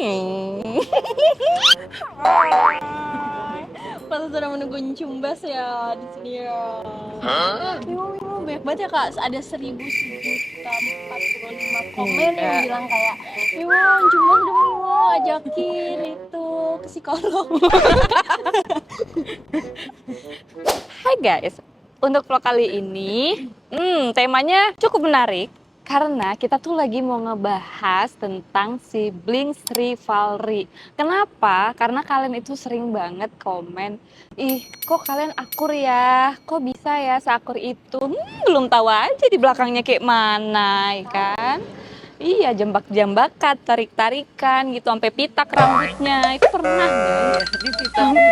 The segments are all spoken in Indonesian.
Pas sudah menunggu Cumbas ya di sini ya. Mimo banyak banget ya kak, ada 1.145 komen yang bilang kayak Mimo, Cumbas dong Mimo, ajakin itu ke psikolog. Hai guys, untuk vlog kali ini temanya cukup menarik karena kita tuh lagi mau ngebahas tentang siblings rivalry. Kenapa? Karena kalian itu sering banget komen, ih kok kalian akur ya, kok bisa ya seakur itu. Belum tahu aja di belakangnya kayak mana, ya kan? Iya, jambak-jambakan, tarik-tarikan gitu, sampai pitak rambutnya. Itu pernah guys,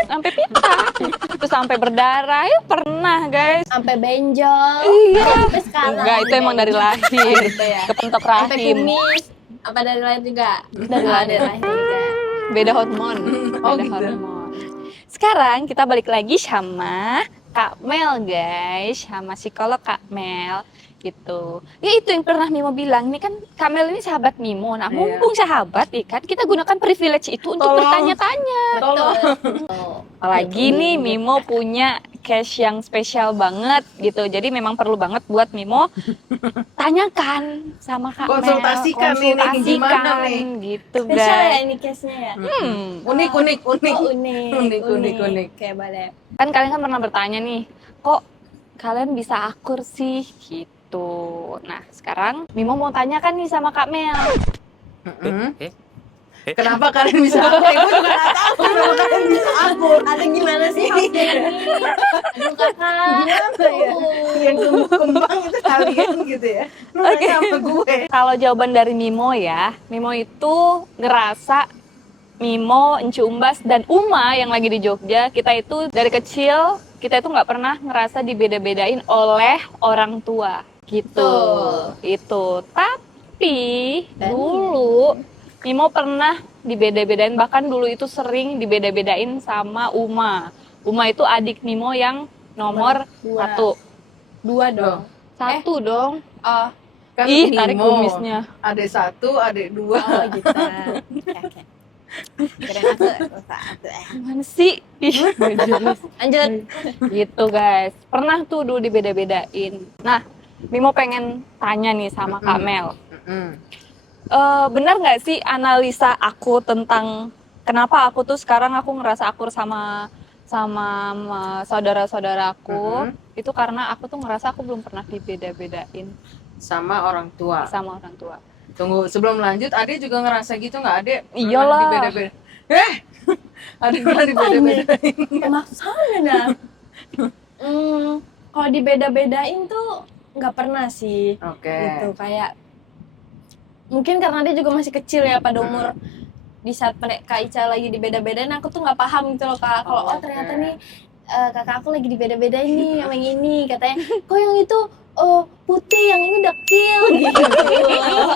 sampai pitak, terus sampai berdarah, ya pernah guys. Sampai benjol. Iya. Sampai sekarang. Enggak, itu emang dari lahir, Gitu ya. kepentok Sampai rahim. kumis. Apa dari lahir juga? Dari lahir. juga. Beda hormon, beda gitu. hormon. Sekarang kita balik lagi sama Kak Mel guys, sama psikolog Kak Mel gitu. Ya itu yang pernah Mimo bilang, ini kan Kak Mel ini sahabat Mimo. Nah, mumpung sahabat kan kita gunakan privilege itu untuk bertanya-tanya. Apalagi nih Mimo punya cash yang spesial banget gitu. Jadi memang perlu banget buat Mimo tanyakan sama Kak Mel. Konsultasikan ini gimana nih? Gitu Spesial ya guys. ini case-nya ya? Unik. Oh, unik. Unik. Oke, boleh. Kan kalian kan pernah bertanya nih, kok kalian bisa akur sih gitu. Nah sekarang Mimo mau tanyakan nih sama Kak Mel. Kenapa kalian bisa akur? Gue juga nggak tahu kenapa kalian bisa akur. Atau gimana sih hostnya ini? Aduh kakak. Gimana ya? Yang kembang itu kalian gitu ya. Lu nanya sama gue. Kalau jawaban dari Mimo ya, Mimo itu ngerasa Mimo, Encumbas, dan Uma yang lagi di Jogja, kita itu dari kecil, kita itu nggak pernah ngerasa dibeda-bedain oleh orang tua. Gitu. Itu. Tapi dulu Mimo pernah dibeda-bedain, bahkan dulu itu sering dibeda-bedain sama Uma. Uma itu adik Mimo yang nomor Dua. 1. Dua dong. 1 dong. Oh, Kan Ih, tarik Mimo. kumisnya. Adik 1, adik 2. oh gitu. Oke. Keren satu. Gimana sih? Ih, nggak jelas. Lanjut. Gitu guys, pernah tuh dulu dibeda-bedain. Nah, Mimo pengen tanya nih sama Kak Mel, benar nggak sih analisa aku tentang kenapa aku tuh sekarang aku ngerasa akur sama saudara-saudaraku, itu karena aku tuh ngerasa aku belum pernah dibeda-bedain Sama orang tua. sama orang tua. Tunggu, sebelum lanjut, Ade juga ngerasa gitu nggak, Ade? Iyalah. Dibeda-beda. Ade pernah dibeda-bedain. Maksudnya nah. Kalau dibeda-bedain tuh nggak pernah sih. Oke. Gitu kayak mungkin karena dia juga masih kecil ya pada umur di saat Kak Ica lagi dibeda-bedain aku tuh nggak paham gitu loh Kak. Kalau Oke. ternyata nih kakak aku lagi dibeda-bedain nih sama yang ini, katanya kok yang itu putih, yang ini dekil gitu.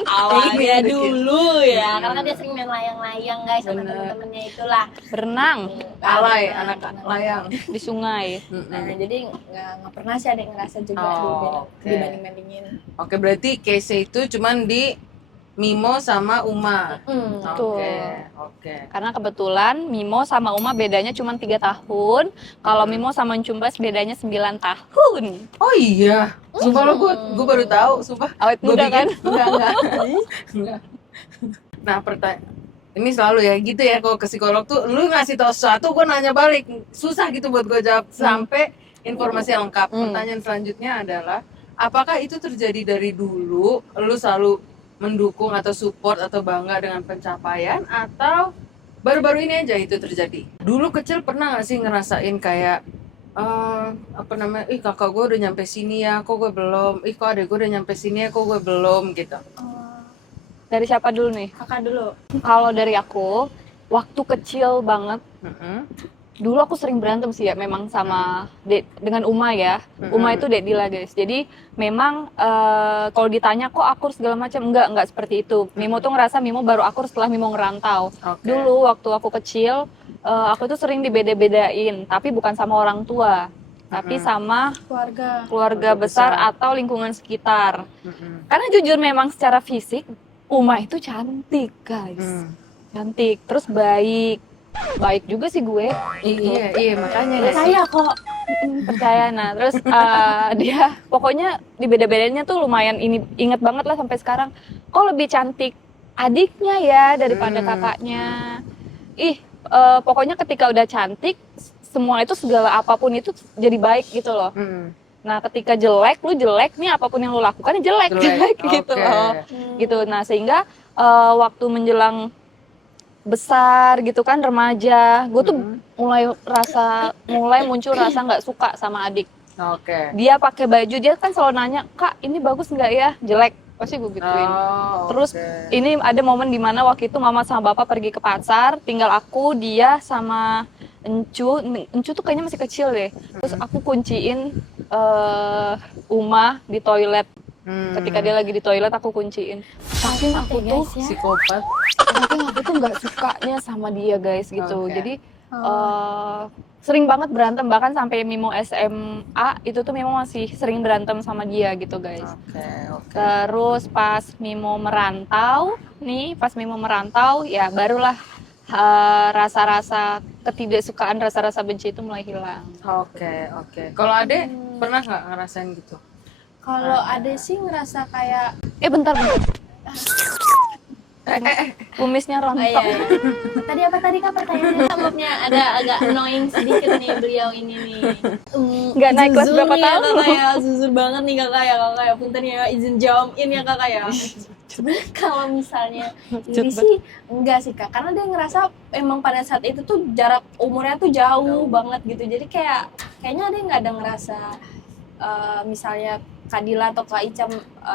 Awalnya dulu ya, karena dia sering main layang-layang guys sama Bener. temen-temennya itulah. Berenang Alay, anak layang. di sungai. Nah, jadi nggak pernah sih ada yang ngerasa juga Oke. dibanding-bandingin. Oke, berarti case itu cuman di Mimo sama Uma. Betul. Oke. Karena kebetulan Mimo sama Uma bedanya cuma 3 tahun. Kalau Mimo sama Encumbas bedanya 9 tahun. Oh iya. Sumpah lo gue baru tahu, sumpah. Awet Gua muda pikir- kan? Enggak. Nah, ini selalu ya gitu ya, kalau ke psikolog tuh lu ngasih tahu sesuatu, gue nanya balik. Susah gitu buat gue jawab sampai informasi lengkap. Pertanyaan selanjutnya adalah, apakah itu terjadi dari dulu lu selalu mendukung atau support atau bangga dengan pencapaian, atau baru-baru ini aja itu terjadi? Dulu kecil pernah gak sih ngerasain kayak ih kakak gue udah nyampe sini ya, kok gue belum, ih kok adek gue udah nyampe sini ya, kok gue belum gitu? Dari siapa dulu nih? Kakak dulu. Kalau dari aku, waktu kecil banget, dulu aku sering berantem sih ya, memang sama dengan Uma ya. Uma itu Dek Dila guys. Jadi memang kalau ditanya kok akur segala macam, enggak seperti itu. Mimo tuh ngerasa Mimo baru akur setelah Mimo ngerantau. Oke. Dulu waktu aku kecil, aku tuh sering dibeda-bedain, tapi bukan sama orang tua, tapi sama keluarga besar atau lingkungan sekitar. Karena jujur memang secara fisik Uma itu cantik guys. cantik, terus baik juga sih gue. Iya makanya deh. Percaya kok. Percaya. Nah terus dia pokoknya di beda-bedanya tuh lumayan ini inget banget lah sampai sekarang. Kok lebih cantik adiknya ya daripada kakaknya. Pokoknya ketika udah cantik semua itu segala apapun itu jadi baik gitu loh. Nah ketika jelek, lu jelek nih apapun yang lu lakukan jelek gitu loh. Gitu. Nah sehingga waktu menjelang besar gitu kan remaja, gue tuh mulai muncul rasa nggak suka sama adik. Dia pakai baju, dia kan selalu nanya, "Kak, ini bagus nggak ya?" Jelek, pasti gue gituin. Terus ini ada momen dimana waktu itu mama sama bapak pergi ke pasar, tinggal aku, dia sama Encu tuh kayaknya masih kecil deh. Terus aku kunciin Uma di toilet. Ketika dia lagi di toilet aku kunciin. Saking aku tuh psikopat. saking aku tuh nggak sukanya sama dia guys gitu. Jadi sering banget berantem, bahkan sampai Mimo SMA itu tuh Mimo masih sering berantem sama dia gitu guys. Terus pas Mimo merantau ya barulah rasa-rasa ketidaksukaan, rasa-rasa benci itu mulai hilang. Kalau Ade pernah nggak ngerasain gitu? Kalau ada sih ngerasa kayak Bentar. Kumisnya rontok. iya. Tadi apa tadi Kak pertanyaannya? Maafnya ada agak annoying sedikit nih beliau ini nih. Nggak naik kelas Zuzur berapa nih ya, tahun Kakak ya, zuzur banget nih kakak ya. Punten ya, izin jump in ya kakak ya. Sebenarnya kalau misalnya ini sih enggak sih Kak, karena dia ngerasa emang pada saat itu tuh jarak umurnya tuh jauh banget gitu. Jadi kayaknya dia nggak ada ngerasa misalnya Kak Dila atau Kak Icam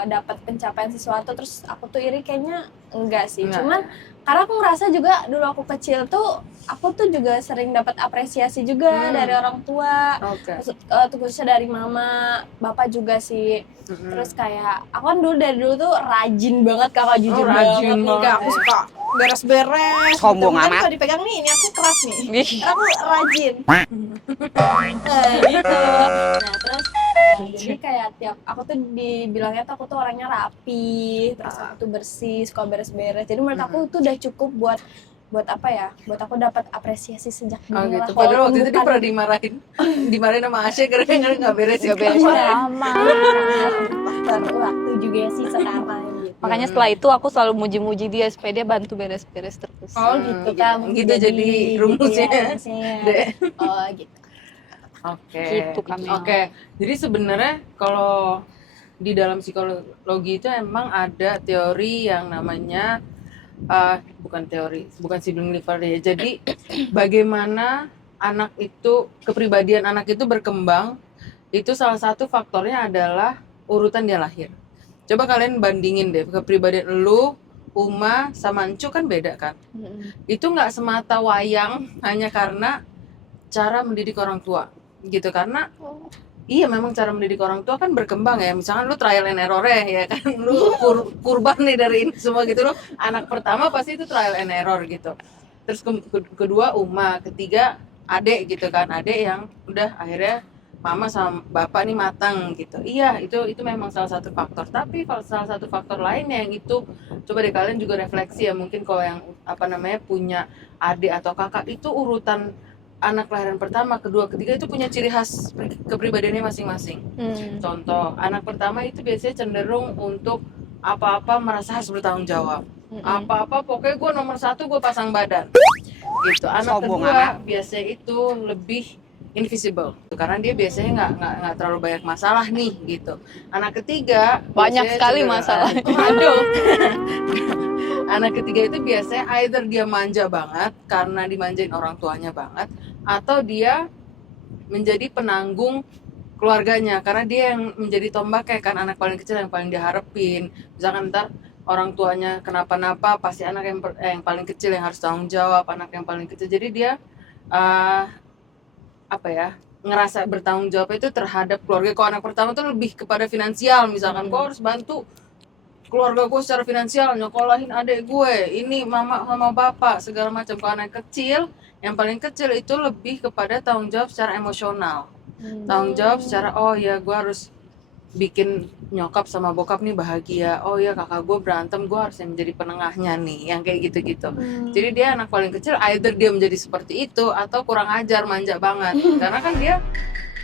dapat pencapaian sesuatu terus aku tuh iri, kayaknya enggak sih. Cuman karena aku ngerasa juga dulu aku kecil tuh aku tuh juga sering dapat apresiasi juga dari orang tua, khususnya dari mama, bapak juga sih. Terus kayak aku kan dari dulu tuh rajin banget kakak, jujur banget nih Kak, aku suka beres-beres. Sombong gitu. Kan amat. kalau dipegang nih, ini aku keras nih. Karena aku rajin. Gitu. Nah terus jadi kayak tiap aku tuh dibilangnya tuh aku tuh orangnya rapi, terus aku tuh bersih, suka beres-beres. Jadi menurut aku itu udah cukup buat apa ya? Buat aku dapat apresiasi sejak dini lah. Padahal waktu itu dia pernah dimarahin sama Asya karena nggak beres. Lama. Faktor waktu juga sih sekarang gitu. Makanya setelah itu aku selalu muji-muji dia supaya dia bantu beres-beres terus. Gitu kan. Gitu jadi rumusnya. Oh gitu. Gitu kami. Jadi sebenarnya kalau di dalam psikologi itu emang ada teori yang namanya bukan sibling rivalry ya. Jadi bagaimana kepribadian anak itu berkembang, itu salah satu faktornya adalah urutan dia lahir. Coba kalian bandingin deh kepribadian lu, Uma sama Encu kan beda kan? Itu nggak semata wayang hanya karena cara mendidik orang tua gitu, karena iya memang cara mendidik orang tua kan berkembang ya. Misalkan lu trial and error ya kan, lu kurban nih dari ini semua gitu. Lu anak pertama pasti itu trial and error gitu. Terus kedua Uma, ketiga adek gitu kan, adek yang udah akhirnya mama sama bapak nih matang gitu. Iya, itu memang salah satu faktor. Tapi kalau salah satu faktor lainnya yang itu coba deh kalian juga refleksi ya, mungkin kalau yang punya adik atau kakak itu urutan anak kelahiran pertama, kedua, ketiga itu punya ciri khas kepribadiannya masing-masing. Contoh, anak pertama itu biasanya cenderung untuk apa-apa merasa harus bertanggung jawab. Apa-apa pokoknya gue nomor 1, gue pasang badan. Gitu. Anak kedua biasanya itu lebih invisible karena dia biasanya nggak terlalu banyak masalah nih gitu. Anak ketiga banyak sekali masalah. Aduh. Anak ketiga itu biasanya either dia manja banget karena dimanjain orang tuanya banget, atau dia menjadi penanggung keluarganya karena dia yang menjadi tombak, kayak kan anak paling kecil yang paling diharapin. Misalkan ntar orang tuanya kenapa-napa pasti anak yang paling kecil yang harus tanggung jawab, anak yang paling kecil. Jadi dia ngerasa bertanggung jawab itu terhadap keluarga. Kalau anak pertama tuh lebih kepada finansial, misalkan gue harus bantu keluarga gue secara finansial, nyokolahin adik gue, ini mama sama bapak segala macam. Kalau anak kecil, yang paling kecil itu lebih kepada tanggung jawab secara emosional, tanggung jawab secara oh ya gue harus bikin nyokap sama bokap nih bahagia. Oh ya kakak gue berantem, gue harus yang menjadi penengahnya nih, yang kayak gitu-gitu. Jadi dia anak paling kecil, either dia menjadi seperti itu atau kurang ajar, manja banget. Karena kan dia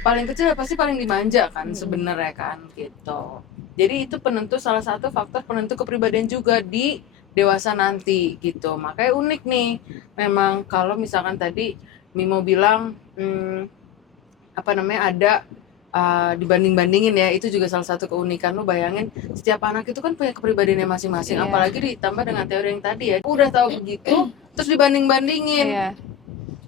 paling kecil pasti paling dimanja kan sebenarnya kan gitu. Jadi itu salah satu faktor penentu kepribadian juga di dewasa nanti gitu. Makanya unik nih. Memang kalau misalkan tadi Mimo bilang ada dibanding-bandingin ya, itu juga salah satu keunikan. Lu bayangin setiap anak itu kan punya kepribadiannya masing-masing, apalagi ditambah dengan teori yang tadi ya, udah tahu begitu terus dibanding-bandingin,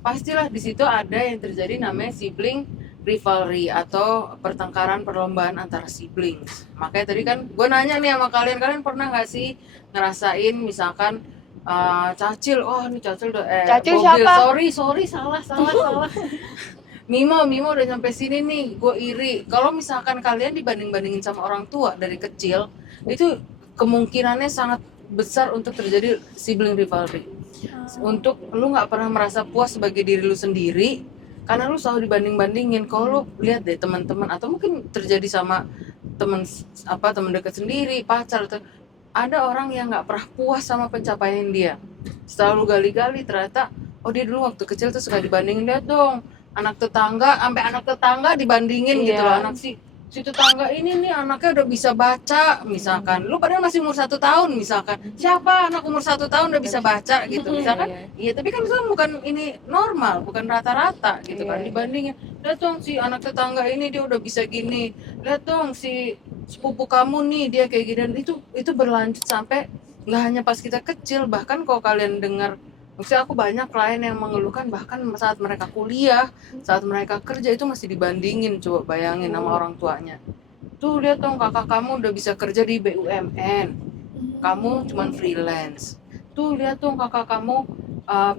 pastilah di situ ada yang terjadi namanya sibling rivalry atau pertengkaran perlombaan antara siblings. Makanya tadi kan gue nanya nih sama kalian pernah nggak sih ngerasain misalkan Cacil, ini Cacil udah Cacil Bobil, siapa? sorry salah Mimo udah nyampe sini nih, gue iri. Kalau misalkan kalian dibanding-bandingin sama orang tua dari kecil, itu kemungkinannya sangat besar untuk terjadi sibling rivalry. Untuk lu nggak pernah merasa puas sebagai diri lu sendiri, karena lu selalu dibanding-bandingin. Kalau lu lihat deh teman-teman, atau mungkin terjadi sama teman dekat sendiri, pacar, atau ada orang yang nggak pernah puas sama pencapaian dia. Setelah lu gali-gali ternyata, dia dulu waktu kecil tuh suka dibandingin. Lihat dong, anak tetangga dibandingin gitu loh. Anak si tetangga ini nih anaknya udah bisa baca misalkan, lu padahal masih umur 1 tahun misalkan, siapa anak umur 1 tahun udah bisa baca gitu misalkan. Iya tapi kan itu bukan ini normal, bukan rata-rata gitu kan. Dibandingin, lihat dong si anak tetangga ini dia udah bisa gini, lihat dong si sepupu kamu nih dia kayak gini. Dan itu berlanjut sampai nggak hanya pas kita kecil, bahkan kalau kalian dengar, maksudnya aku banyak klien yang mengeluhkan bahkan saat mereka kuliah, saat mereka kerja itu masih dibandingin. Coba bayangin sama orang tuanya. Tuh lihat dong kakak kamu udah bisa kerja di BUMN, kamu cuman freelance. Tuh lihat dong kakak kamu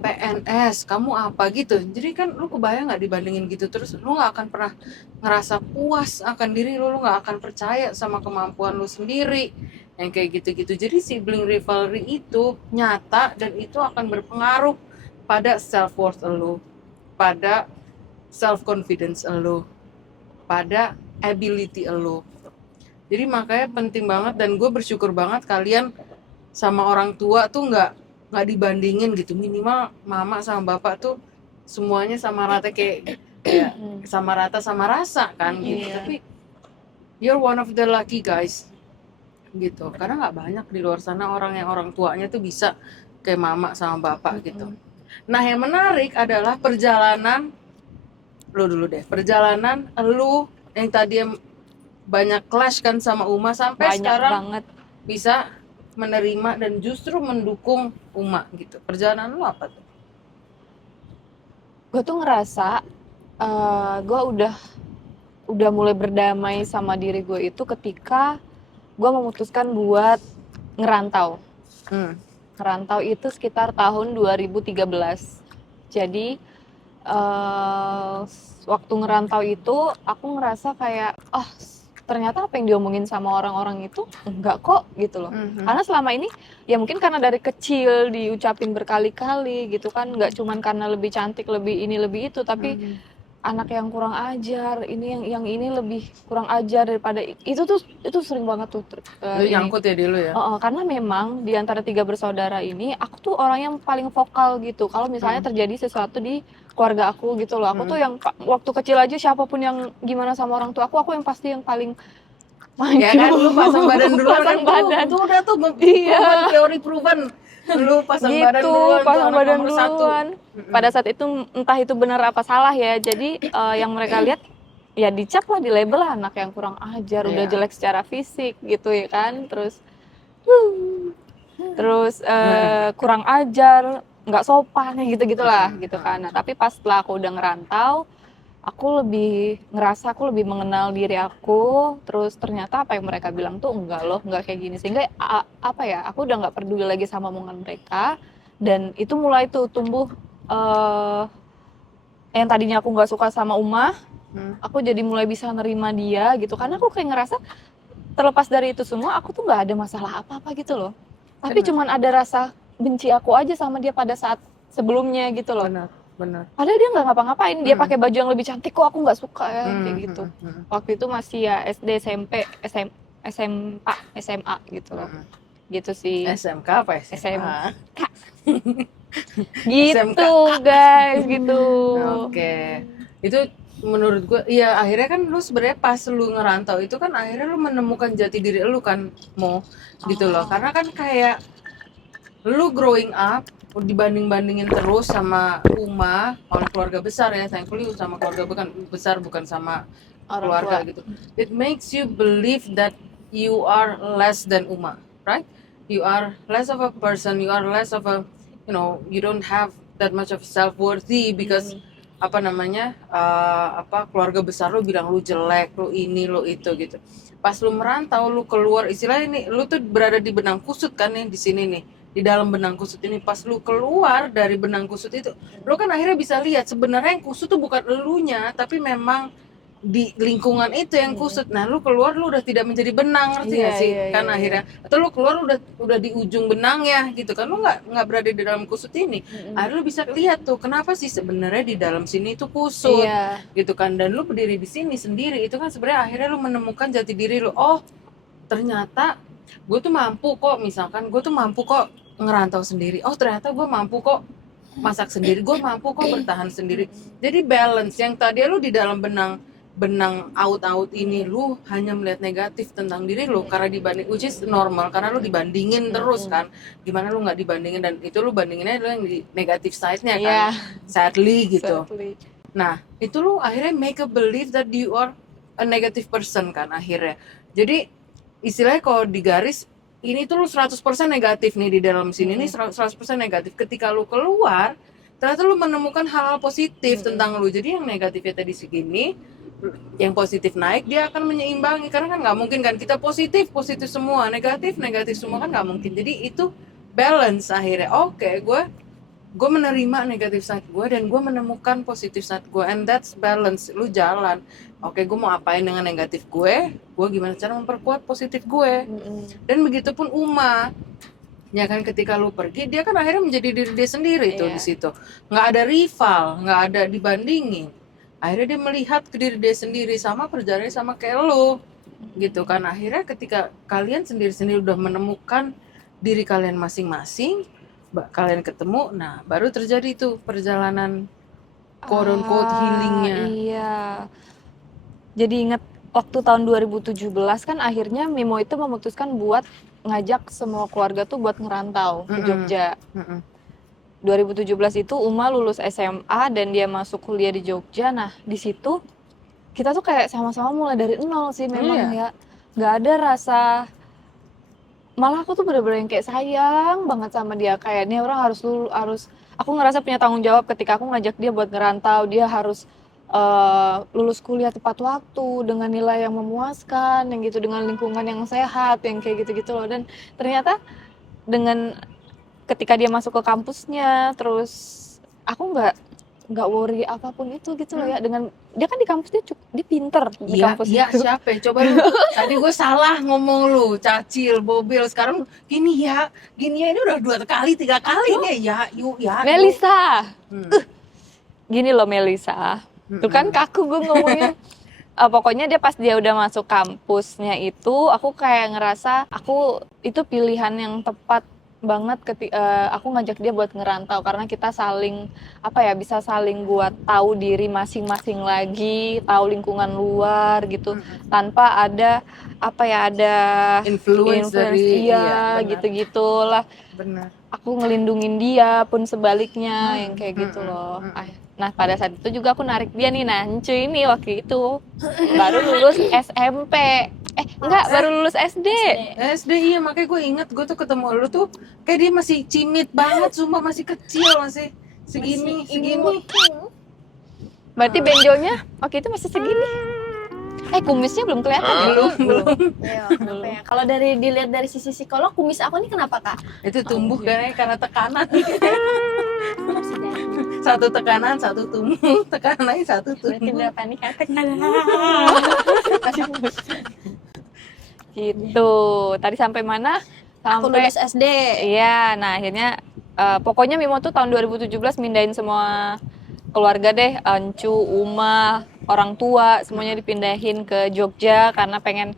PNS, kamu apa gitu. Jadi kan lu kebayang nggak dibandingin gitu terus, lu nggak akan pernah ngerasa puas akan diri lu nggak akan percaya sama kemampuan lu sendiri yang kayak gitu-gitu. Jadi sibling rivalry itu nyata dan itu akan berpengaruh pada self worth lu, pada self confidence lu, pada ability lu. Jadi makanya penting banget, dan gue bersyukur banget kalian sama orang tua tuh nggak dibandingin gitu. Minimal mama sama bapak tuh semuanya sama rata, kayak sama rata sama rasa kan gitu. Tapi you're one of the lucky guys gitu, karena nggak banyak di luar sana orang yang orang tuanya tuh bisa kayak mama sama bapak gitu. Nah yang menarik adalah perjalanan lu yang tadi banyak clash kan sama Uma sampai Banyak sekarang banget. bisa menerima dan justru mendukung Uma gitu. Perjalanan lu apa tuh? Gue tuh ngerasa gue udah mulai berdamai sama diri gue itu ketika gue memutuskan buat ngerantau. Ngerantau itu sekitar tahun 2013. Jadi waktu ngerantau itu aku ngerasa kayak ternyata apa yang diomongin sama orang-orang itu enggak kok gitu loh. Karena selama ini ya mungkin karena dari kecil diucapin berkali-kali gitu kan, nggak cuman karena lebih cantik, lebih ini lebih itu, tapi anak yang kurang ajar, ini yang ini lebih kurang ajar daripada itu sering banget tuh. Nyangkut ya di lu ya? Karena memang di antara 3 bersaudara ini aku tuh orang yang paling vokal gitu. Kalau misalnya terjadi sesuatu di keluarga aku gitu loh, aku tuh yang waktu kecil aja siapapun yang gimana sama orang tua aku yang pasti yang paling maju. Ya kan lu pasang badan dulu pasang kan badan. Tuh udah tuh teori proven. Lu pasang gitu, badan duluan, pasang badan nomor duluan. Pada saat itu entah itu benar apa salah ya. Jadi yang mereka lihat ya dicap lah, di label lah anak yang kurang ajar, udah jelek secara fisik gitu ya kan. Terus kurang ajar, nggak sopan gitu-gitulah gitu kan. Nah, tapi pas setelah aku udah ngerantau, aku lebih ngerasa aku lebih mengenal diri aku. Terus ternyata apa yang mereka bilang tuh enggak loh, enggak kayak gini. Sehingga aku udah nggak peduli lagi sama omongan mereka. Dan itu mulai tuh tumbuh yang tadinya aku nggak suka sama Uma, aku jadi mulai bisa nerima dia gitu. Karena aku kayak ngerasa terlepas dari itu semua, aku tuh nggak ada masalah apa-apa gitu loh. Tapi cuman ada rasa benci aku aja sama dia pada saat sebelumnya gitu loh. benar. Padahal dia nggak ngapa-ngapain, dia Hmm. pakai baju yang lebih cantik kok aku nggak suka ya kayak gitu. Hmm. Waktu itu masih ya SD, SMP, SMA gitu loh. Gitu sih. SMK apa SMA? Gitu guys, gitu. Oke. Itu menurut gue, iya akhirnya kan lu sebenarnya pas lu ngerantau itu kan akhirnya lu menemukan jati diri lu kan, Mo, gitu loh. Karena kan kayak lu growing up dibanding-bandingin terus sama Uma oleh keluarga besar ya, thankfully sama keluarga besar bukan sama Orang keluarga tua. gitu. It makes you believe that you are less than Uma, right? You are less of a person, you are less of a, you don't have that much of self-worthy because apa namanya, keluarga besar lu bilang lu jelek, lu ini, lu itu gitu. Pas lu merantau, lu keluar, istilahnya ini, lu tuh berada di benang kusut kan nih di sini nih, di dalam benang kusut ini. Pas lu keluar dari benang kusut itu, lu kan akhirnya bisa lihat sebenarnya yang kusut tuh bukan elunya, tapi memang di lingkungan itu yang kusut. Nah, lu keluar lu udah tidak menjadi benang, ngerti nggak sih? Kan akhirnya, atau lu keluar udah di ujung benangnya gitu kan, lu nggak berada di dalam kusut ini. Akhirnya lu bisa lihat tuh kenapa sih sebenarnya di dalam sini itu kusut. Iya. Gitu kan, dan lu berdiri di sini sendiri itu kan sebenarnya akhirnya lu menemukan jati diri lu. Oh, ternyata gue tuh mampu kok, misalkan gue tuh mampu kok ngerantau sendiri. Oh, ternyata gue mampu kok masak sendiri, gue mampu kok bertahan sendiri. Jadi balance yang tadi lu di dalam benang out ini lu hanya melihat negatif tentang diri lu karena dibanding, which is normal karena lu dibandingin terus kan. Gimana lu nggak dibandingin, dan itu lu bandinginnya adalah yang di negatif side-nya kan, sadly gitu. Nah, itu lu akhirnya make a believe that you are a negative person kan akhirnya. Jadi istilahnya kalau digaris, ini tuh lu 100% negatif nih di dalam sini nih, 100% negatif. Ketika lu keluar, ternyata lu menemukan hal-hal positif tentang lu. Jadi yang negatifnya tadi segini, yang positif naik, dia akan menyeimbangi. Karena kan nggak mungkin kan kita positif semua, negatif semua kan nggak mungkin. Jadi itu balance akhirnya. Oke, gue menerima negatif side gue dan gue menemukan positif side gue, and that's balance. Lu jalan, oke, gue mau apain dengan negatif gue gimana cara memperkuat positif gue. Dan begitupun Uma, ya kan, ketika lu pergi dia kan akhirnya menjadi diri dia sendiri tuh di situ, nggak ada rival, nggak ada dibandingin. Akhirnya dia melihat ke diri dia sendiri, sama perjalanannya sama kayak lo gitu kan. Akhirnya ketika kalian sendiri-sendiri udah menemukan diri kalian masing-masing, kalian ketemu, nah baru terjadi tuh perjalanan quote unquote healingnya. Iya. Jadi inget waktu tahun 2017 kan akhirnya Mimo itu memutuskan buat ngajak semua keluarga tuh buat ngerantau ke Jogja. 2017 itu Uma lulus SMA dan dia masuk kuliah di Jogja. Nah di situ kita tuh kayak sama-sama mulai dari nol sih memang ya. Nggak ada rasa, malah aku tuh bener-bener yang kayak sayang banget sama dia. Kayak ini orang harus aku ngerasa punya tanggung jawab ketika aku ngajak dia buat ngerantau. Dia harus lulus kuliah tepat waktu dengan nilai yang memuaskan, yang gitu, dengan lingkungan yang sehat, yang kayak gitu-gitu loh. Dan ternyata dengan ketika dia masuk ke kampusnya, terus aku nggak worry apapun itu gitu loh ya. Dengan dia kan di kampus dia pinter di kampus iya, itu. siapa ya? Coba lu, tadi gue salah ngomong lu, Cacil, Bobil, sekarang gini ya ini udah 2 kali 3 kali nih ya. Melisa, gini loh Melisa, tuh kan kaku gue ngomongnya. Pokoknya dia pas dia udah masuk kampusnya itu, aku kayak ngerasa aku itu pilihan yang tepat banget ketika aku ngajak dia buat ngerantau, karena kita saling bisa saling buat tahu diri masing-masing lagi, tahu lingkungan luar gitu, tanpa ada ada influence dari dia gitu-gitulah. Benar. Aku ngelindungin dia pun sebaliknya yang kayak gitu loh. Nah pada saat itu juga aku narik dia nih, nah cuy ini waktu itu baru lulus SMP. Baru lulus SD. Iya, makanya gue inget gue tuh ketemu lu tuh kayak dia masih cimit banget, sumpah masih kecil, masih segini. Berarti benjonya waktu itu masih segini. Kumisnya belum kelihatan ya? Belum. Ya. Kalau dilihat dari sisi psikolog, kumis aku nih kenapa kak? Itu tumbuh karena tekanan. Satu tekanan, satu tumbuh, tekanannya satu tumbuh. Berarti udah panik tekanan. Gitu. Tadi sampai mana? Aku lulus SD. Iya, nah akhirnya pokoknya Mimo tuh tahun 2017 mindahin semua keluarga deh, Ancu, Uma, orang tua semuanya dipindahin ke Jogja karena pengen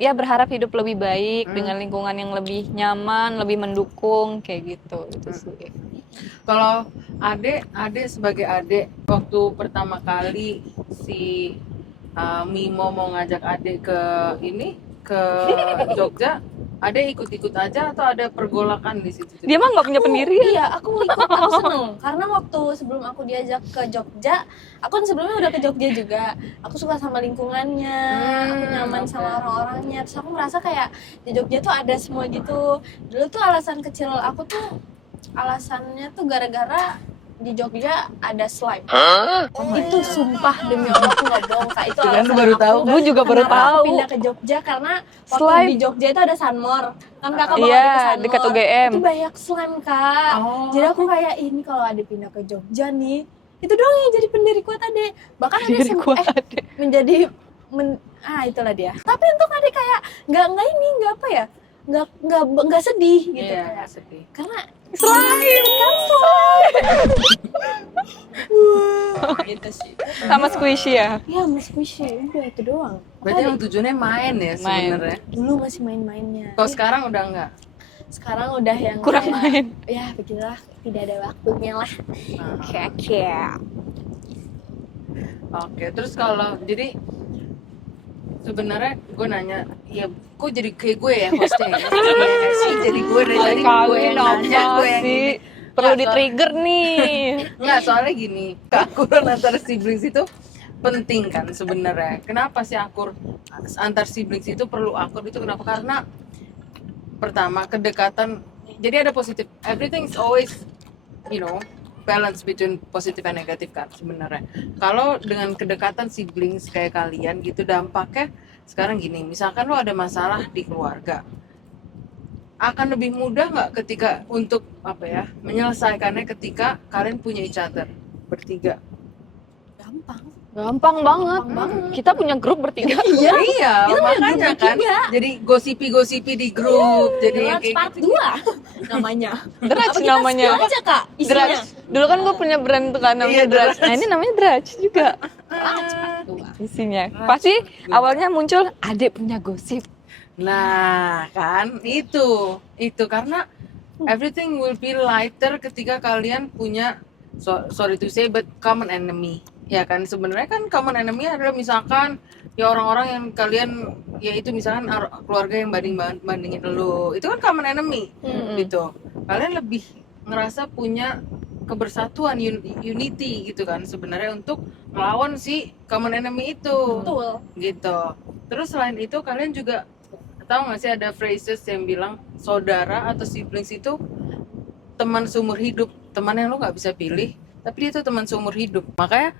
ya berharap hidup lebih baik dengan lingkungan yang lebih nyaman, lebih mendukung kayak gitu. Itu sih. Kalau Ade sebagai Ade, waktu pertama kali si Mimo mau ngajak Ade ke Jogja, Ade ikut-ikut aja atau ada pergolakan di situ? Dia mah nggak punya pendirian. Iya, aku ikut, aku seneng karena waktu sebelum aku diajak ke Jogja, aku kan sebelumnya udah ke Jogja juga. Aku suka sama lingkungannya, aku nyaman sama orang-orangnya. Terus aku merasa kayak di Jogja tuh ada semua gitu. Dulu tuh alasan kecil aku tuh, alasannya tuh gara-gara di Jogja ada slime. Itu sumpah demi Allah aku nggak bohong kak, itu Tuh kan, alasan lu baru aku. tahu. Gue juga baru Kenapa aku tahu. pindah ke Jogja karena waktu Slime. di Jogja itu ada Sunmore kan, kakak bawa Iya, adik ke Sunmore dekat UGM. itu banyak slime kak. Oh. Jadi aku kayak ini kalau ada pindah ke Jogja nih, itu doang yang jadi pendiri kuat Ade. Bahkan ada Pendiri kuat Ade. menjadi itulah dia. Tapi untuk Ade kayak nggak apa ya, nggak sedih gitu Iya, kayak. sedih. Karena Slime. kan slime. Gitu sih. Sama squishy ya. Ya mas squishy, udah itu doang. Berarti yang tujuannya main ya sebenarnya. Dulu masih main-mainnya. Kalau sekarang udah enggak? Sekarang udah yang Kurang kayak, main. ya beginilah, tidak ada waktunya lah. Nah, Kayak Oke, terus kalau jadi sebenarnya gue nanya, ya kok jadi kayak gue ya hostnya ya? Iya nggak sih, jadi gue dari tadi gue yang nanya, gue yang sih? ini. Perlu Nggak, di-trigger nih. Enggak, soalnya gini, keakuran antara siblings itu penting kan sebenarnya. Kenapa sih antar siblings itu perlu akur itu kenapa? Karena pertama kedekatan, jadi ada positif, everything is always balance between positif and negatif kan sebenarnya. Kalau dengan kedekatan siblings kayak kalian gitu, dampaknya sekarang gini, misalkan lo ada masalah di keluarga, akan lebih mudah nggak ketika untuk menyelesaikannya ketika kalian punya each other bertiga? Gampang banget. Kita punya grup bertiga. Iya, Kita punya makanya grup kan bertiga. jadi gosipi di grup, jadi yang Garage kayak part gitu. 2 namanya. Drudge Apa kita namanya. spill aja kak isinya? Drudge. Dulu kan gue punya brand tuh kan namanya Iya, Drudge. Nah ini namanya Drudge juga Garage part 2. isinya. Pasti awalnya muncul adek punya gosip. Nah, kan itu karena everything will be lighter ketika kalian punya sorry to say but common enemy. Ya kan, sebenarnya kan common enemy adalah misalkan ya orang-orang yang kalian, ya itu misalkan keluarga yang bandingin lu, itu kan common enemy gitu. Kalian lebih ngerasa punya kebersatuan, unity gitu kan sebenarnya untuk melawan si common enemy itu. Betul. Gitu. Terus selain itu kalian juga tahu nggak sih ada phrases yang bilang saudara atau siblings itu teman seumur hidup, teman yang lo nggak bisa pilih, tapi dia itu teman seumur hidup. Makanya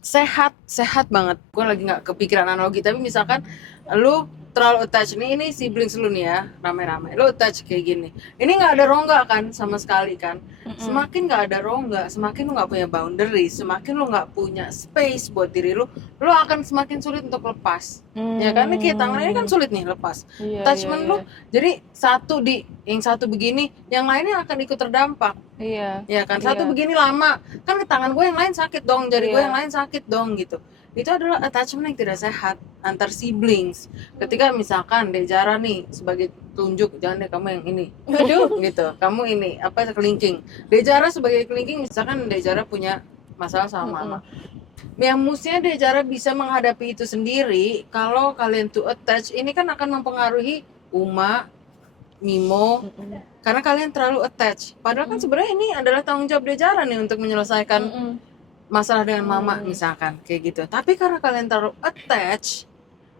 sehat banget. Gue lagi nggak kepikiran analogi, tapi misalkan lu terlalu attach ini siblings lu nih ya, rame-rame lu attach kayak gini, ini nggak ada rongga kan sama sekali kan. Semakin nggak ada rongga, semakin lu nggak punya boundary, semakin lu nggak punya space buat diri lu akan semakin sulit untuk lepas. Ya kan, ini kayak tangan ini kan sulit nih lepas. Attachment lu jadi yang satu begini, yang lainnya akan ikut terdampak. Iya. Ya kan, satu begini lama kan, tangan gue yang lain sakit dong, jari gue yang lain sakit dong gitu. Itu adalah attachment yang tidak sehat antar siblings. Ketika misalkan Dejara nih sebagai tunjuk, jangan deh kamu yang ini, gitu, kamu ini kelingking. Dejara sebagai kelingking, misalkan Dejara punya masalah sama mama. Yang mestinya Dejara bisa menghadapi itu sendiri. Kalau kalian tuh attach, ini kan akan mempengaruhi Uma, Mimo, karena kalian terlalu attach. Padahal kan sebenarnya ini adalah tanggung jawab Dejara nih untuk menyelesaikan masalah dengan mama misalkan kayak gitu. Tapi karena kalian terlalu attach,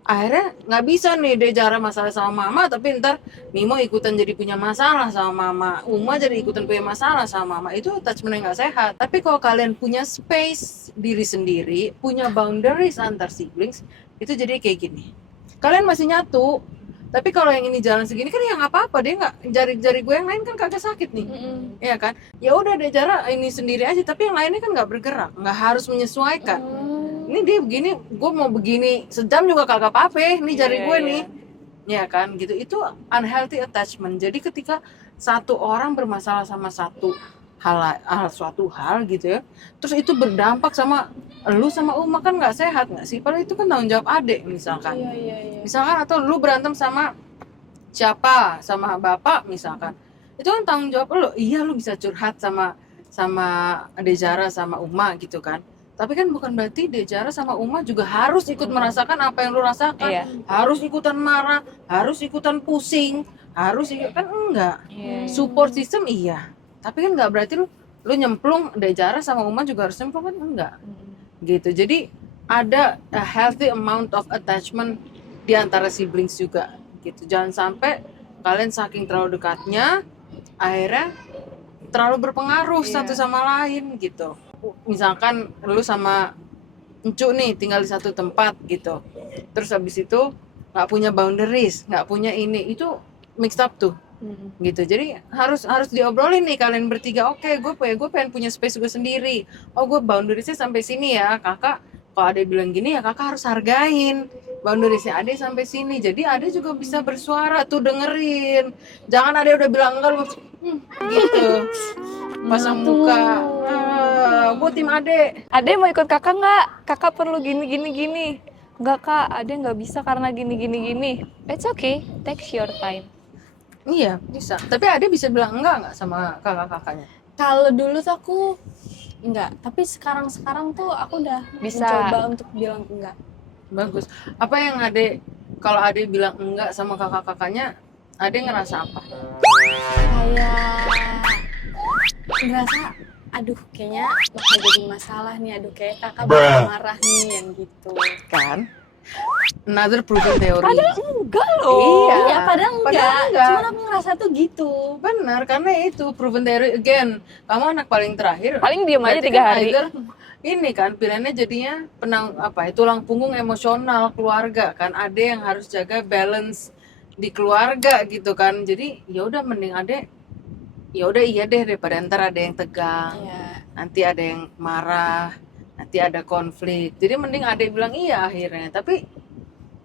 akhirnya nggak bisa nih Dejara masalah sama mama, tapi ntar Mimo ikutan jadi punya masalah sama mama, Uma jadi ikutan punya masalah sama mama. Itu attachment yang nggak sehat. Tapi kalau kalian punya space diri sendiri, punya boundaries antar siblings, itu jadi kayak gini. Kalian masih nyatu, tapi kalau yang ini jalan segini kan ya nggak apa-apa, dia nggak, jari gue yang lain kan kagak sakit nih. Iya kan, ya udah Dejara ini sendiri aja, tapi yang lainnya kan nggak bergerak, nggak harus menyesuaikan. Ini dia begini, gue mau begini sejam juga kagak apa-apa, ini jari gue nih. Ya kan, gitu. Itu unhealthy attachment. Jadi ketika satu orang bermasalah sama satu suatu hal gitu ya, terus itu berdampak sama lu sama Uma, kan nggak sehat nggak sih? Padahal itu kan tanggung jawab adik misalkan. Iya. Misalkan atau lu berantem sama siapa, sama bapak misalkan, itu kan tanggung jawab lu. Iya, lu bisa curhat sama Dejara sama Uma gitu kan, tapi kan bukan berarti Dejara sama Uma juga harus ikut merasakan apa yang lu rasakan. Iya. Harus ikutan marah, harus ikutan pusing, harus kan enggak. Support system iya, tapi kan nggak berarti lu nyemplung, Dejara sama Uma juga harus nyemplung, kan enggak gitu. Jadi ada a healthy amount of attachment di antara siblings juga gitu. Jangan sampai kalian saking terlalu dekatnya akhirnya terlalu berpengaruh satu sama lain gitu. Misalkan lu sama Encu nih tinggal di satu tempat gitu, terus habis itu nggak punya boundaries, nggak punya ini, itu mixed up tuh gitu. Jadi harus diobrolin nih kalian bertiga. Oke, gue pengen punya space gue sendiri. Oh, gue boundariesnya sampai sini ya kakak. Kalau Ade bilang gini ya kakak harus hargain boundariesnya Ade sampai sini. Jadi Ade juga bisa bersuara tuh, dengerin. Jangan Ade udah bilang enggak lu gitu pasang muka. Gue tim Ade. Ade mau ikut kakak nggak? Kakak perlu gini. Nggak kak, Ade nggak bisa karena gini. It's okay, take your time. Iya bisa. Tapi Ade bisa bilang enggak sama kakak-kakaknya? Kalau dulu tuh aku enggak, tapi sekarang tuh aku udah Bisa. mencoba untuk bilang enggak. Bagus. Apa yang Ade, kalau Ade bilang enggak sama kakak-kakaknya, Ade ngerasa apa? Kayak ngerasa aduh kayaknya bakal jadi masalah nih, aduh kayak kakak bakal marah nih, yang gitu Kan? Another proven theory. Enggak loh. iya padahal enggak, enggak. cuman aku ngerasa tuh gitu. Benar, karena itu proven theory again. Kamu anak paling terakhir. Paling diem aja Berarti 3 kan hari. either ini kan pilihannya jadinya tulang punggung emosional keluarga kan. Ade yang harus jaga balance di keluarga gitu kan. Jadi ya udah mending Ade ya udah iya deh, daripada ntar ada yang tegang, Iya. nanti ada yang marah, nanti ada konflik. Jadi mending Ade bilang iya akhirnya. Tapi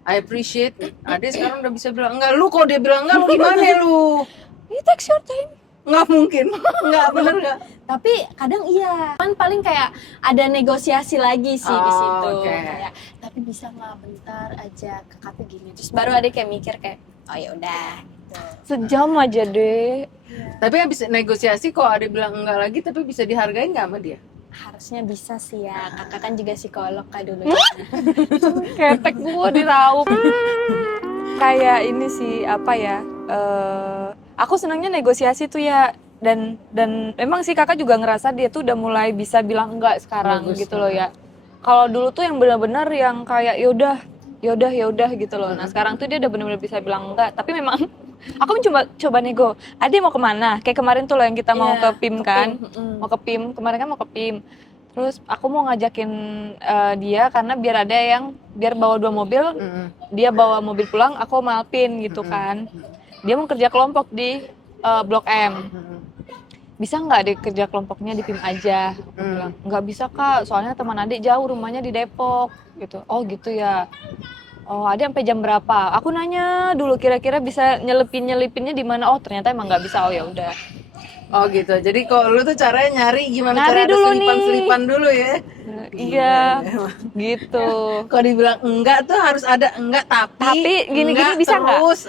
I appreciate Ade sekarang udah bisa bilang enggak. Lu kalau dia bilang enggak, lu gimana lu? You take your time. Nggak mungkin. Nggak, bener nggak? Tapi kadang iya, kan paling kayak ada negosiasi lagi sih di Oh, situ. oke. Kayak tapi bisa nggak bentar aja kakak tuh gini. Terus baru ada kayak mikir kayak oh ya udah gitu. Sejam aja deh. Tapi habis negosiasi kok Ade bilang enggak lagi, tapi bisa dihargain nggak sama dia? Harusnya bisa sih ya. Kakak kan juga psikolog kak dulu. Ketek gua diraup. Kayak ini sih apa ya? Aku senangnya negosiasi tuh ya, dan memang sih kakak juga ngerasa dia tuh udah mulai bisa bilang enggak sekarang. Bagus. Gitu loh ya. Kalau dulu tuh yang benar-benar yang kayak yaudah gitu loh. Nah sekarang tuh dia udah benar-benar bisa bilang enggak. Tapi memang aku coba nego. Ade mau kemana? Kayak kemarin tuh loh yang kita mau Iya, ke PIM kan? PIM. Mau ke PIM, kemarin kan mau ke PIM. Terus aku mau ngajakin dia karena biar bawa 2 mobil, dia bawa mobil pulang, aku sama Alpin gitu kan. Dia mau kerja kelompok di Blok M. Bisa nggak deh kerja kelompoknya di PIM aja? Aku bilang, nggak bisa kak, soalnya teman adik jauh, rumahnya di Depok gitu. Oh gitu ya. Oh adik sampai jam berapa? Aku nanya dulu kira-kira bisa nyelipinnya di mana. Oh ternyata emang nggak bisa. Oh ya udah. Oh gitu. Jadi kalau lu tuh caranya nyari gimana Nyari cara ada dulu nih. selipan-selipan dulu ya. Iya, gitu. Kalau dibilang enggak tuh harus ada enggak tapi Gini-gini enggak bisa nggak? terus.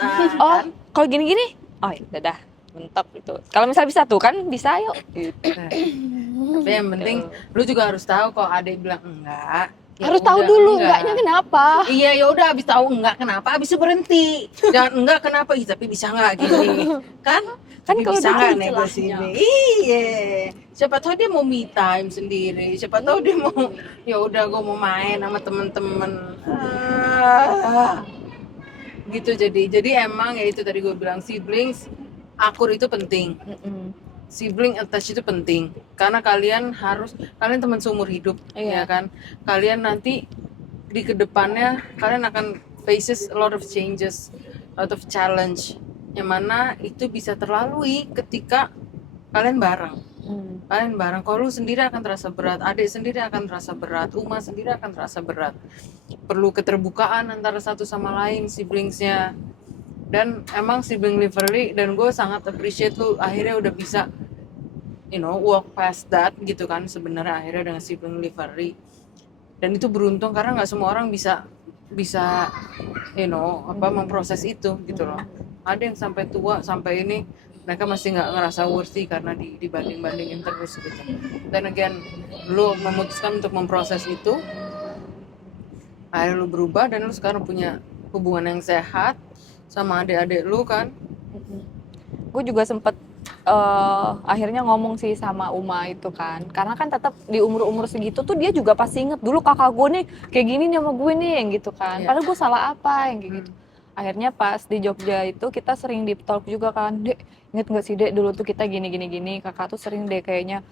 Oh, Kan? kalau gini-gini? Oh ya udah dah, mentok gitu. Kalau misal bisa tuh kan bisa yuk. Gitu. Tapi yang penting lu juga harus tahu kalau Ade bilang enggak. ya Harus tahu udah, dulu enggak. enggaknya kenapa. Iya ya udah, habis tahu enggak kenapa, habis itu berhenti. Jangan enggak kenapa, Ih, tapi bisa enggak gini. Kan Kan tapi kalau bisa enggak tahu nego celahnya. sini. Iya. Siapa tahu dia mau me time sendiri. Siapa tahu dia mau ya udah gue mau main sama temen-temen. Gitu jadi emang ya itu tadi gue bilang siblings akur itu penting. Sibling attach itu penting karena kalian teman seumur hidup. Iya. Ya kan, kalian nanti di kedepannya kalian akan faces a lot of changes, a lot of challenge yang mana itu bisa terlalui ketika kalian bareng. Kalau lu sendiri akan terasa berat, adik sendiri akan terasa berat, Uma sendiri akan terasa berat. Perlu keterbukaan antara satu sama lain siblingsnya. Dan emang sibling livery, dan gue sangat appreciate lu akhirnya udah bisa walk past that gitu kan sebenarnya akhirnya dengan sibling livery. Dan itu beruntung karena nggak semua orang bisa memproses itu gitu loh. Ada yang sampai tua sampai ini mereka masih nggak ngerasa worthy karena dibanding-bandingin terus gitu. Dan again lu memutuskan untuk memproses itu, akhirnya lu berubah dan lu sekarang punya hubungan yang sehat sama adik-adik lu kan. Gue juga sempet akhirnya ngomong sih sama Uma itu kan, karena kan tetap di umur segitu tuh dia juga pasti inget dulu kakak gue nih kayak gini nih sama gue nih yang gitu kan. Padahal gue salah apa yang kayak gitu. Akhirnya pas di Jogja itu kita sering deep talk juga kan, Dek inget gak sih Dek dulu tuh kita gini kakak tuh sering deh kayaknya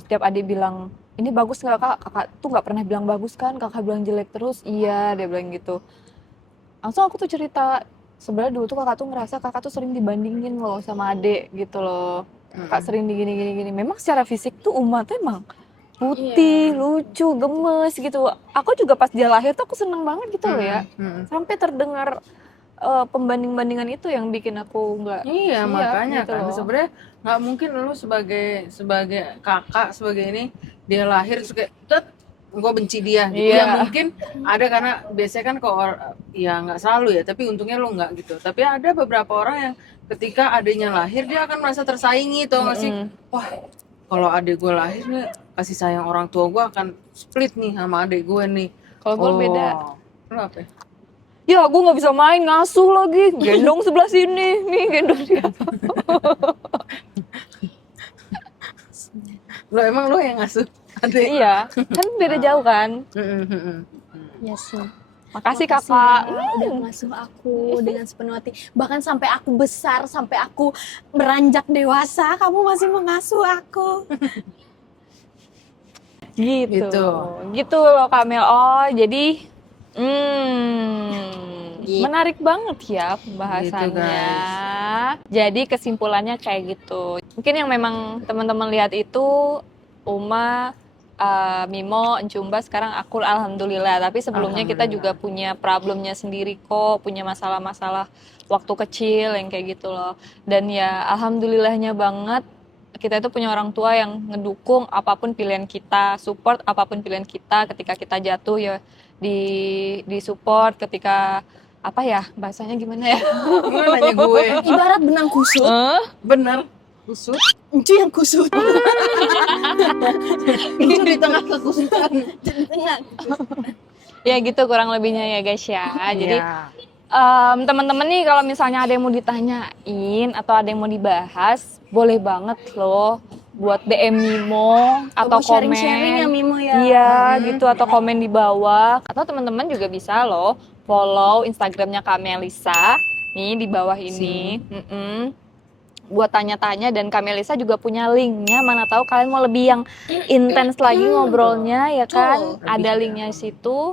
setiap adik bilang ini bagus nggak kakak tuh nggak pernah bilang bagus kan, kakak bilang jelek terus. Iya dia bilang gitu. Langsung aku tuh cerita sebenarnya dulu tuh kakak tuh ngerasa kakak tuh sering dibandingin loh sama adik gitu loh. Kakak sering gini. Memang secara fisik tuh Uma tuh emang putih, lucu, gemes gitu. Aku juga pas dia lahir tuh aku seneng banget gitu loh ya. Sampai terdengar pembanding-bandingan itu yang bikin aku nggak siap makanya gitu kan loh. sebenarnya nggak mungkin lu sebagai kakak sebagai ini dia lahir terus kayak gue benci dia gitu. Ya mungkin ada karena biasanya kan ya nggak selalu ya, tapi untungnya lo nggak gitu. Tapi ada beberapa orang yang ketika adiknya lahir dia akan merasa tersaingi tuh nggak sih, wah kalau adik gue lahir nih kasih sayang orang tua gue akan split nih sama adik gue nih. Kalau gue beda. Lo apa ya gue nggak bisa main, ngasuh lagi, gendong sebelah sini nih, gendong dia. Emang lo yang ngasuh adik? Iya, kan beda jauh kan. Iya sih. Makasih kakak udah ngasuh aku dengan sepenuh hati. Bahkan sampai aku besar, sampai aku beranjak dewasa, kamu masih mengasuh aku. gitu loh Kak Mel. Oh jadi menarik banget ya pembahasannya. Jadi kesimpulannya kayak gitu. Mungkin yang memang teman-teman lihat itu Uma, Mimo, Encumba, sekarang aku alhamdulillah. Tapi sebelumnya kita juga punya problemnya sendiri kok, punya masalah-masalah waktu kecil yang kayak gitu loh. Dan ya alhamdulillahnya banget kita itu punya orang tua yang ngedukung apapun pilihan kita, support apapun pilihan kita. Ketika kita jatuh ya di support, ketika apa ya bahasanya gimana ya? Nanya gue. Ibarat benang kusut. Bener. Kusut? Itu yang kusut. Itu di tengah kekusutan. Di tengah. Ya gitu kurang lebihnya ya guys ya. Jadi teman-teman nih kalau misalnya ada yang mau ditanyain atau ada yang mau dibahas, boleh banget loh buat DM Mimo atau komen. Sharing-sharing ya Mimo ya. Iya gitu, atau komen di bawah. Atau teman-teman juga bisa loh follow Instagramnya Kak Melisa nih di bawah ini. Buat tanya-tanya, dan Kak Melisa juga punya linknya, mana tahu kalian mau lebih yang intens lagi ngobrolnya ya kan, ada linknya situ.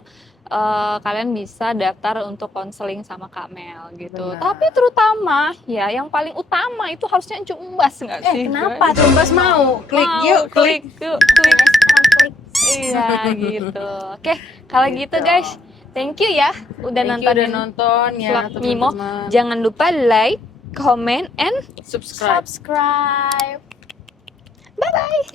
Kalian bisa daftar untuk konseling sama Kak Mel gitu. Tapi terutama ya yang paling utama itu harusnya Encumba nggak sih? Kenapa? Encumba mau klik klik. Iya gitu. Oke, kalau gitu guys, thank you ya udah nonton ya vlog Mimo. Jangan lupa like, comment, and subscribe. Bye bye.